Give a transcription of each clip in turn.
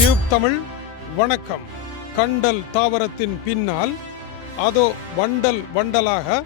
Tube Tamil வணக்கம். கண்டல் தாவரத்தின் பின்னால் அதோ வண்டல் வண்டலாக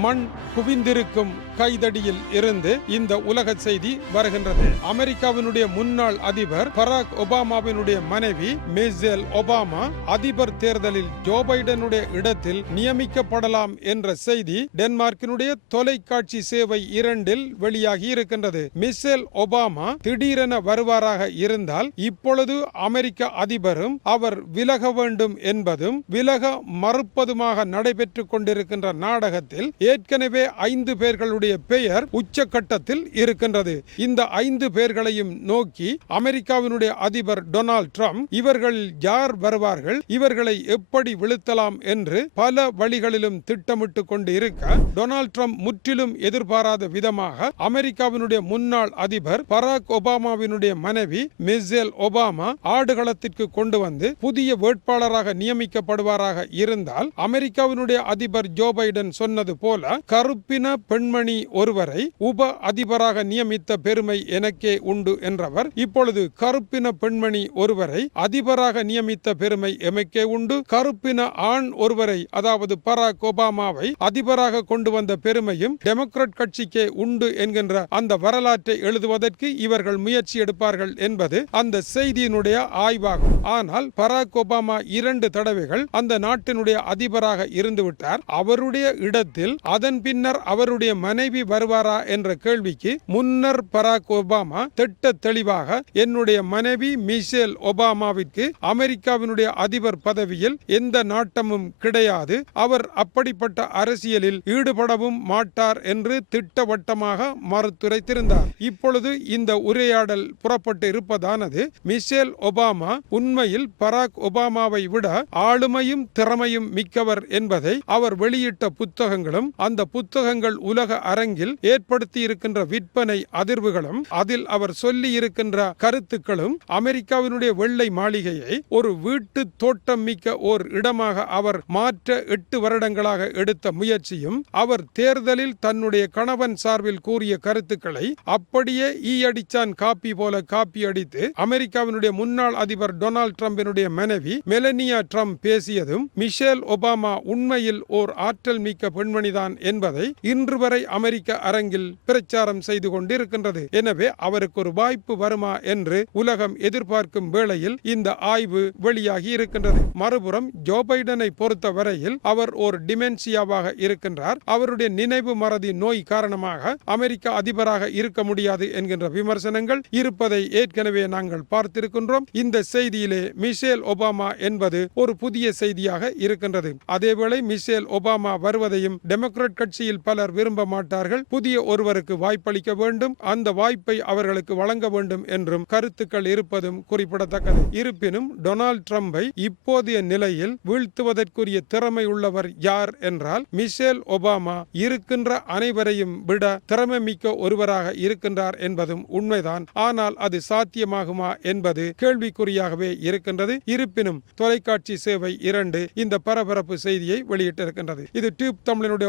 மண் குவிந்திருக்கும் கைதடியில் இருந்து இந்த உலக செய்தி வருகின்றது. அமெரிக்காவினுடைய முன்னாள் அதிபர் பராக் ஒபாமாவினுடைய மனைவி மிசேல் ஒபாமா அதிபர் தேர்தலில் ஜோ பைடனுடைய இடத்தில் நியமிக்கப்படலாம் என்ற செய்தி டென்மார்க்கினுடைய தொலைக்காட்சி சேவை இரண்டில் வெளியாகி இருக்கின்றது. மிசேல் ஒபாமா திடீரென வருவாராக இருந்தால் இப்பொழுது அமெரிக்க அதிபரும் அவர் விலக வேண்டும் என்பதும் விலக மறுப்பதுமாக நடைபெற்றுக் கொண்டிருக்கின்ற நாடகத்தில் ஏற்கனவே ஐந்து பேர்களுடைய பெயர் உச்சக்கட்டத்தில் இருக்கின்றது. இந்த ஐந்து பேர்களையும் நோக்கி அமெரிக்காவினுடைய அதிபர் டொனால்ட் ட்ரம்ப் இவர்கள் யார் வருவார்கள்? இவர்களை எப்படி விழுத்தலாம்? என்று பல வழிகளிலும் திட்டமிட்டு கொண்டு இருக்க டொனால்ட் ட்ரம்ப் முற்றிலும் எதிர்பாராத விதமாக அமெரிக்காவினுடைய முன்னாள் அதிபர் பராக் ஒபாமாவினுடைய மனைவி மிசேல் ஒபாமா ஆடுகளத்திற்கு கொண்டு வந்து புதிய வேட்பாளராக நியமிக்கப்படுவாராக இருந்தால் அமெரிக்காவினுடைய அதிபர் ஜோ பைடன் சொன்னது போல் போல கருப்பின பெண்மணி ஒருவரை உப அதிபராக நியமித்த பெருமை எனக்கே உண்டு என்றவர். இப்பொழுது கருப்பின பெண்மணி ஒருவரை அதிபராக நியமித்த பெருமை எமக்கே உண்டு. கருப்பின ஆண் ஒருவரை அதாவது பராக் ஒபாமாவை அதிபராக கொண்டு வந்த பெருமையும் டெமோக்ராட் கட்சிக்கே உண்டு என்கின்ற அந்த வரலாற்றை எழுதுவதற்கு இவர்கள் முயற்சி எடுப்பார்கள் என்பது அந்த செய்தியினுடைய ஆய்வாகும். ஆனால் பராக் ஒபாமா இரண்டு தடவைகள் அந்த நாட்டினுடைய அதிபராக இருந்துவிட்டார். அவருடைய இடத்தில் அதன் பின்னர் அவருடைய மனைவி வருவாரா? என்ற கேள்விக்கு முன்னர் பராக் ஒபாமா திட்ட தெளிவாக என்னுடைய மனைவி மிஷேல் ஒபாமாவிற்கு அமெரிக்காவினுடைய அதிபர் பதவியில் எந்த நாட்டமும் கிடையாது. அவர் அப்படிப்பட்ட அரசியலில் ஈடுபடவும் மாட்டார் என்று திட்டவட்டமாக மறுத்துரைத்திருந்தார். இப்பொழுது இந்த உரையாடல் புறப்பட்டு இருப்பதானது மிஷேல் ஒபாமா உண்மையில் பராக் ஒபாமாவை விட ஆளுமையும் திறமையும் மிக்கவர் என்பதை அவர் வெளியிட்ட புத்தகங்களும் அந்த புத்தகங்கள் உலக அரங்கில் ஏற்படுத்தி இருக்கின்ற விற்பனை அதிர்வுகளும் அதில் அவர் சொல்லி இருக்கின்ற கருத்துக்களும் அமெரிக்காவினுடைய வெள்ளை மாளிகையை ஒரு வீட்டு தோட்டம் மிக்க ஓர் இடமாக அவர் மாற்ற எட்டு வருடங்களாக எடுத்த முயற்சியும் அவர் தேர்தலில் தன்னுடைய கணவன் சார்பில் கூறிய கருத்துக்களை அப்படியே ஈயடிச்சான் காப்பி போல காப்பி அடித்து அமெரிக்காவினுடைய முன்னாள் அதிபர் டொனால்ட் ட்ரம்பினுடைய மனைவி மெலனியா ட்ரம்ப் பேசியதும் மிஷேல் ஒபாமா உண்மையில் ஓர் ஆற்றல் மிக்க பெண்மணி பெண்மணிதான் என்பதை இன்று வரை அமெரிக்க அரங்கில் பிரச்சாரம் செய்து கொண்டிருக்கின்றது. எனவே அவருக்கு ஒரு வாய்ப்பு வருமா என்று உலகம் எதிர்பார்க்கும் வேளையில் இந்த ஆய்வு வெளியாகி இருக்கின்றது. மறுபுறம் ஜோ பைடனை பொறுத்த வரையில் அவர் ஒரு டிமென்சியாவாக இருக்கின்றார். அவருடைய நினைவு மறதி நோய் காரணமாக அமெரிக்க அதிபராக இருக்க முடியாது என்கின்ற விமர்சனங்கள் இருப்பதை ஏற்கனவே நாங்கள் பார்த்திருக்கின்றோம். இந்த செய்தியிலே மிஷேல் ஒபாமா என்பது ஒரு புதிய செய்தியாக இருக்கின்றது. அதேவேளை மிஷேல் ஒபாமா வருவதையும் டெம டெமோக்ராட் கட்சியில் பலர் விரும்ப மாட்டார்கள். புதிய ஒருவருக்கு வாய்ப்பளிக்க வேண்டும். அந்த வாய்ப்பை அவர்களுக்கு வழங்க வேண்டும் என்றும் கருத்துக்கள் இருப்பதும் குறிப்பிடத்தக்கது. இருப்பினும் டொனால்ட் ட்ரம்பை இப்போதைய நிலையில் வீழ்த்துவதற்குரிய திறமை உள்ளவர் யார் என்றால் மிஷேல் ஒபாமா இருக்கின்ற அனைவரையும் விட திறமை மிக்க ஒருவராக இருக்கின்றார் என்பதும் உண்மைதான். ஆனால் அது சாத்தியமாகுமா என்பது கேள்விக்குறியாகவே இருக்கின்றது. இருப்பினும் தொலைக்காட்சி சேவை இரண்டு இந்த பரபரப்பு செய்தியை வெளியிட்டிருக்கின்றது. இது டியூப் தமிழனுடைய